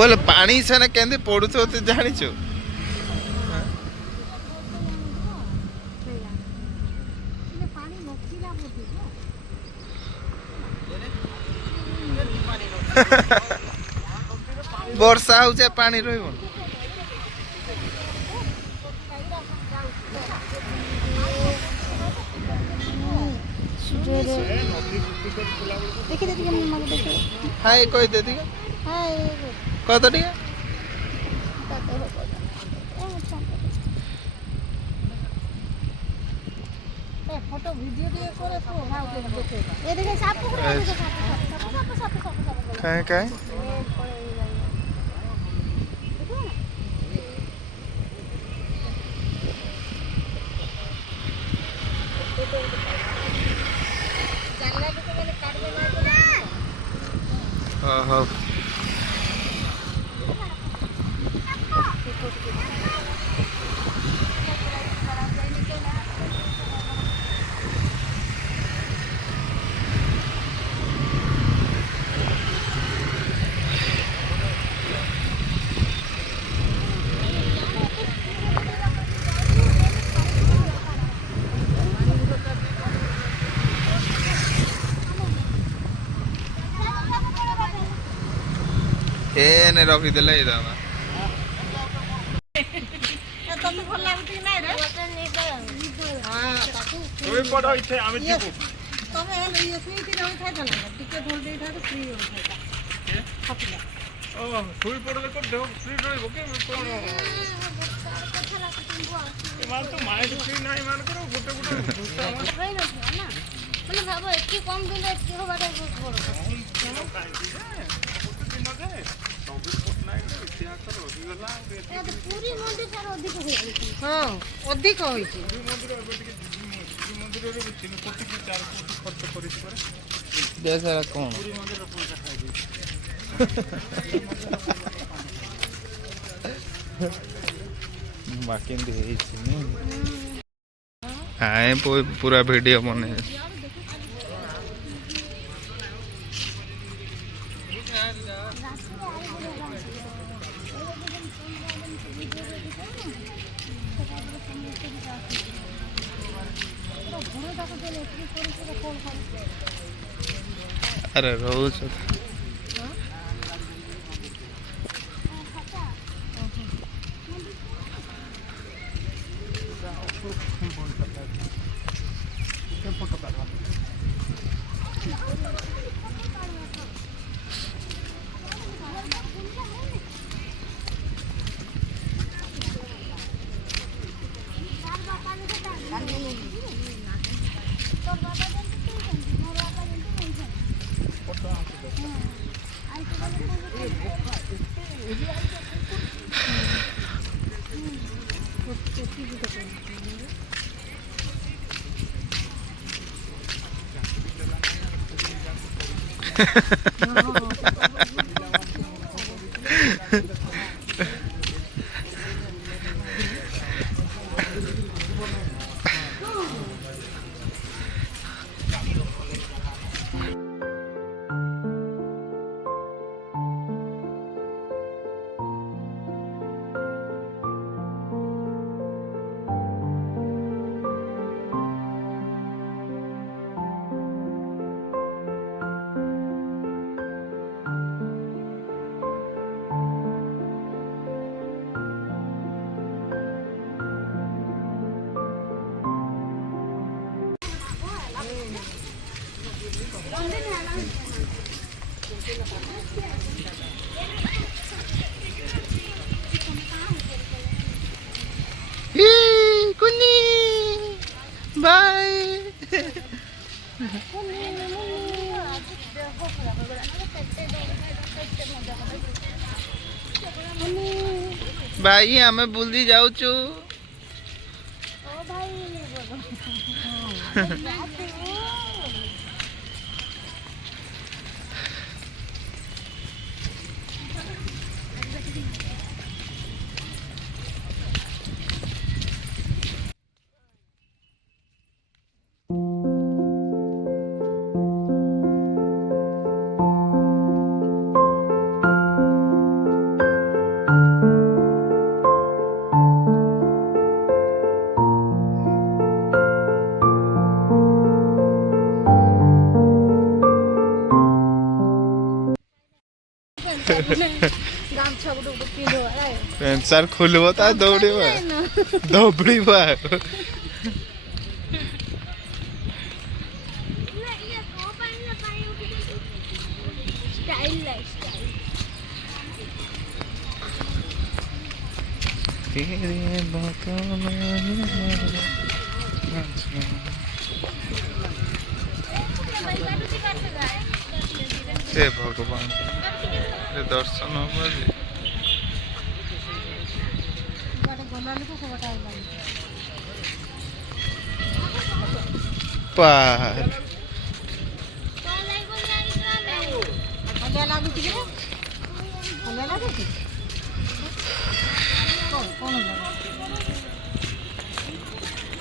बोले पानी से ना कहते पड़ू तो जानी छो वर्षा हो पानी रही हाय कोई दे दी कह तो ठीक फोटो वीडियो दिए करे तो भाव के देखे ये देखे साफ पकड़े कहे कहे ओहो ने रखी देले इदा तमे भल लागती नै रे हां তুমি পড়ো ইতে আমি দিব तमे ये सुईती रही था ना टिके ढोल दे था तो फ्री हो था खपला ও তুই পড়লে কর দেও ফ্রি রইব কি কোন তোমার তো মাইন্ড ফ্রি নাই মান করো গোটে গোটে দুসরা ভাই না না মানে ভাবো একটু কম দিলে কি হবাটা বড় কেন কাই দিছে কত দিন আগে 24 ফুট নাই ইতিহাস রহি গলা এটা পুরি মন্দির তার অধিক হইছে হ্যাঁ অধিক হইছে পুরি মন্দির এবে টিকে পুরি মন্দিরের চিনি কোটি কি 4 কোটি খরচ করিছ পারে जैसा कौन পুরি মন্দিরের পয়সা খাই দিছে बाकी हाँ पूरा वीडियो बने अरे रोज भाई आमे बुल्दी जाऊचु गामछा गुडु पिलो आयो पैंट सार खोलबो ता दौड़िबो दौड़िबो तेरे बातों में हे भगवान दर्शन हो पार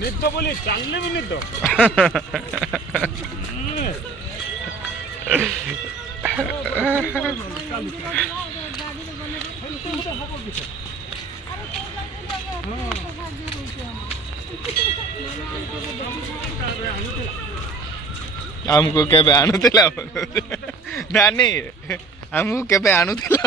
निद्द बोली चालले मी निद्द हमको केबे आणुथिला नानी हमको केबे आणुथिला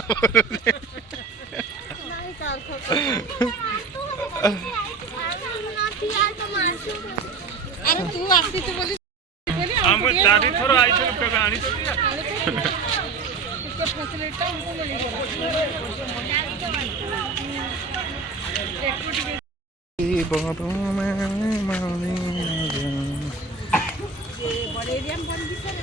अरे तू आसी तू बोली हम चारी थोड़ा आई थे पे आनी तो इसका फैसिलिटी हमको मिलेगा बड़े एरिया में बन भी करे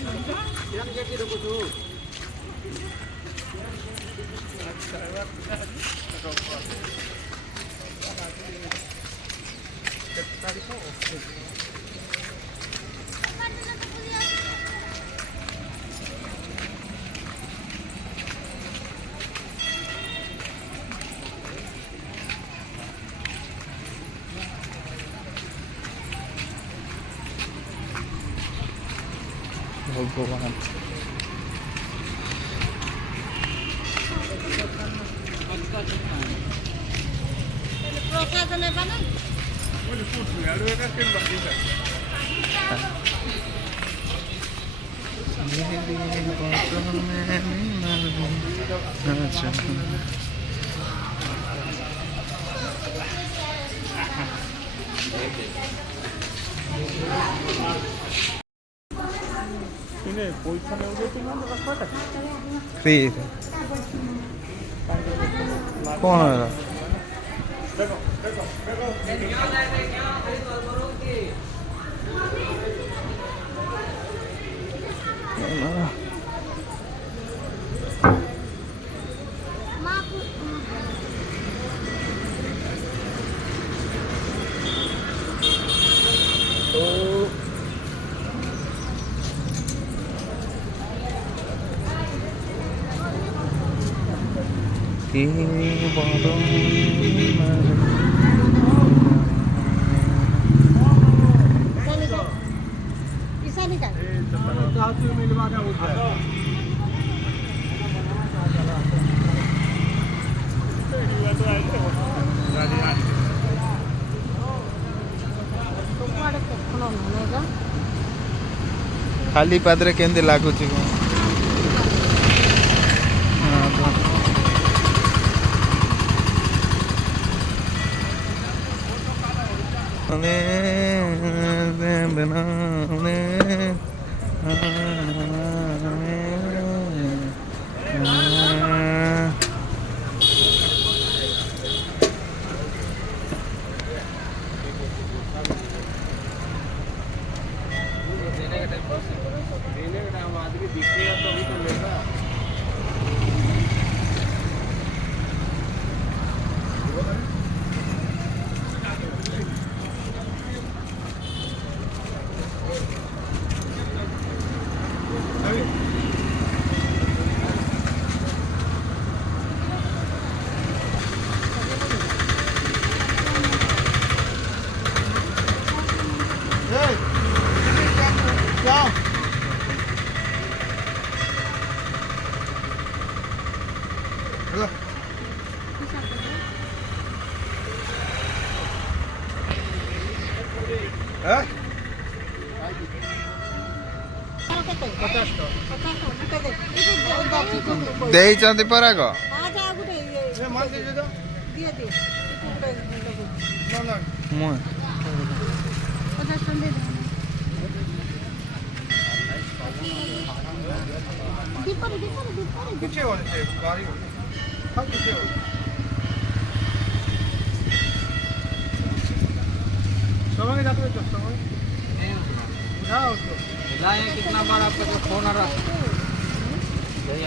भगवान प्रसाद ने बना मुझे पूछ यार वो का किन बाकी है इन्हें पैसा नहीं होगा तुम ना रखा था फ्री कौन है देखो देखो तेरे बातों ईसा निकाल खाली पादरे केंदे लागू छी आदमी दिखेगा तो अभी तो लेगा ଦେଇଛନ୍ତି ପରାଗ ମୁଁ कितना बार आपका जो फोन आ रहा है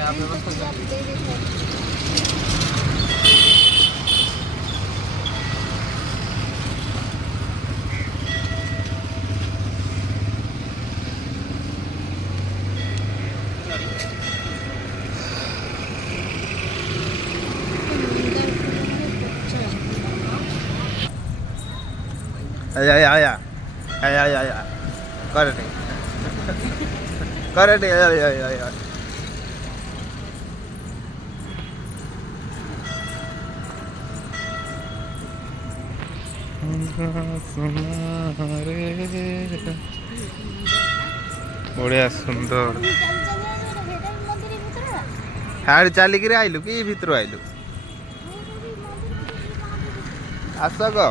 आप व्यवस्था आया कर दे आया बढ़िया सुंदर हाड़ चलिक आइलु कि भितर आइलु आस ग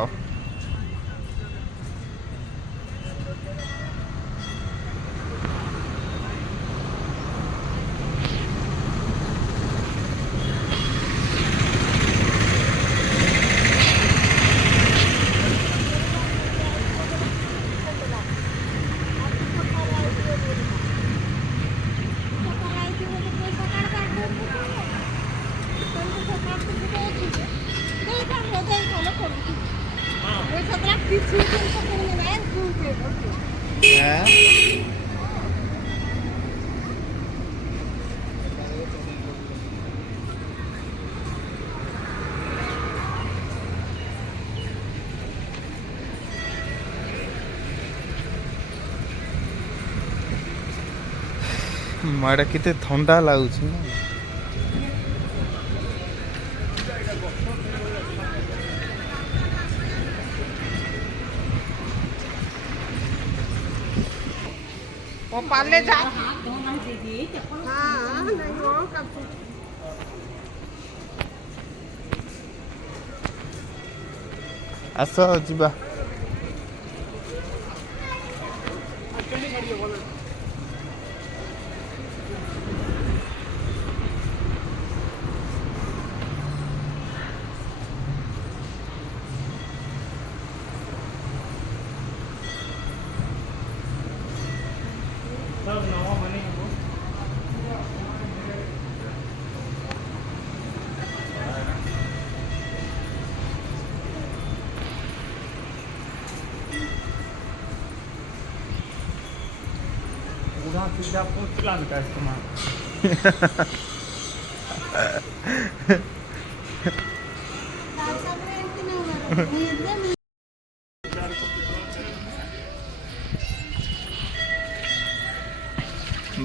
माड़ा केते ठंडा लाଗୁଛି ना वो पाले जा हां नहीं वो कब आस जीवा सीधा पूछला का इस्तेमाल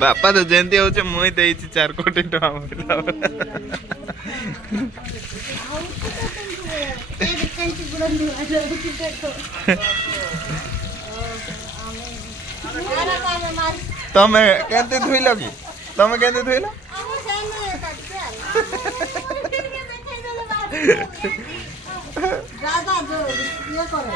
बापा तो जयंती हो मुई दे 4 कोटी टका मिला तमे केंते थुइलो कि तमे केंते थुइलो दादा जो ये करे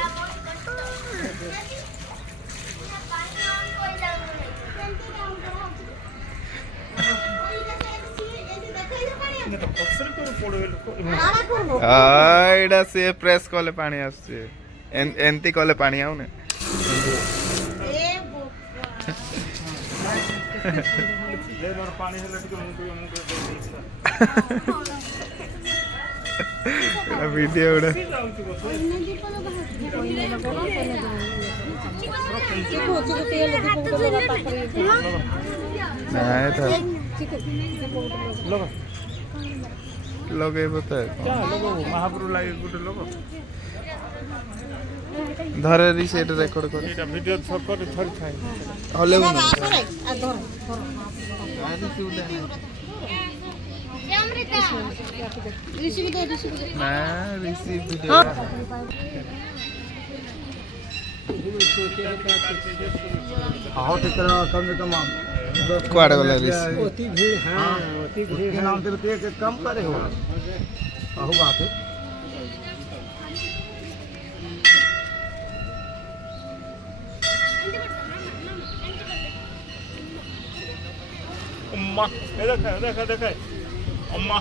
तो फसल को पड़े लोक एडा से प्रेस कले पानी आसे एंती कले पानी आउ ने ले मोर पानी हेले टिके मुंको एडा वीडियो उडा नहीं था लगे बता क्या लोगो महाप्रभु लागे गुटे लोगो धरे रिसेट रेकॉर्ड कर एटा वीडियो थकर थरी थाई हले आ धर ना रिसीव वीडियो हाउ टिकट कम से कम कुआड़े वाला रिस होती भीड़ हाँ होती भीड़ के नाम से तो एक कम करे हो आहू बात है अम्मा ये देखे अम्मा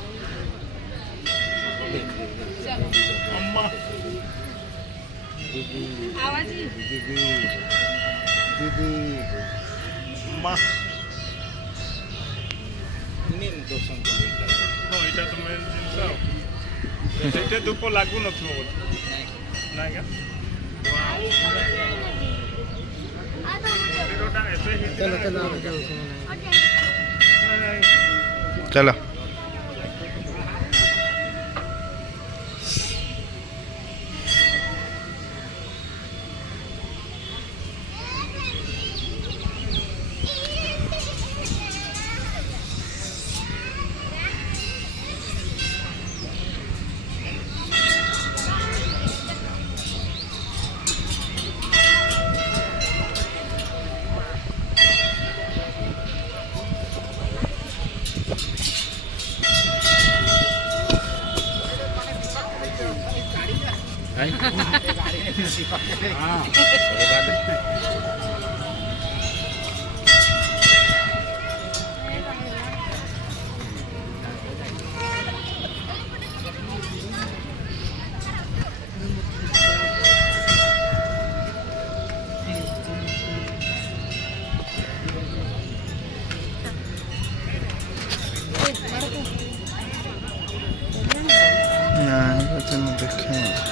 अम्मा दीदी अम्मा इन्हीं दोस्तों को लेकर ହଁ ଏଇଟା ତ ମେନ୍ ଜିନିଷ ଆଉ ସେଇଟା ଧୂପ ଲାଗୁନଥିବ ବୋଧେ ନାଇଁ ଆଜ୍ଞା ମନ୍ଦିରଟା ଏବେ ହେଇଥିଲା चलो देखें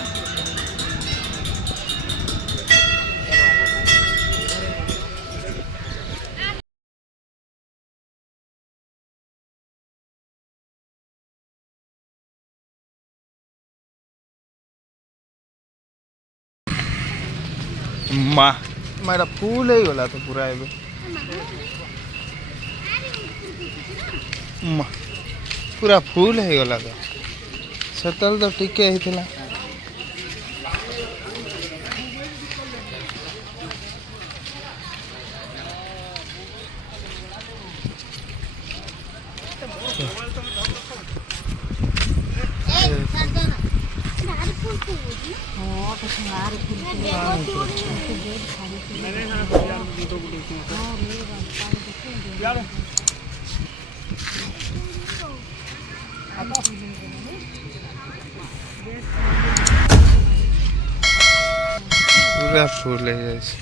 माँ मेरा फूल ही गला तो पूरा है माँ पूरा फूल है गला तो सतल तो टिके ही थिला पूरा फूल है जैसे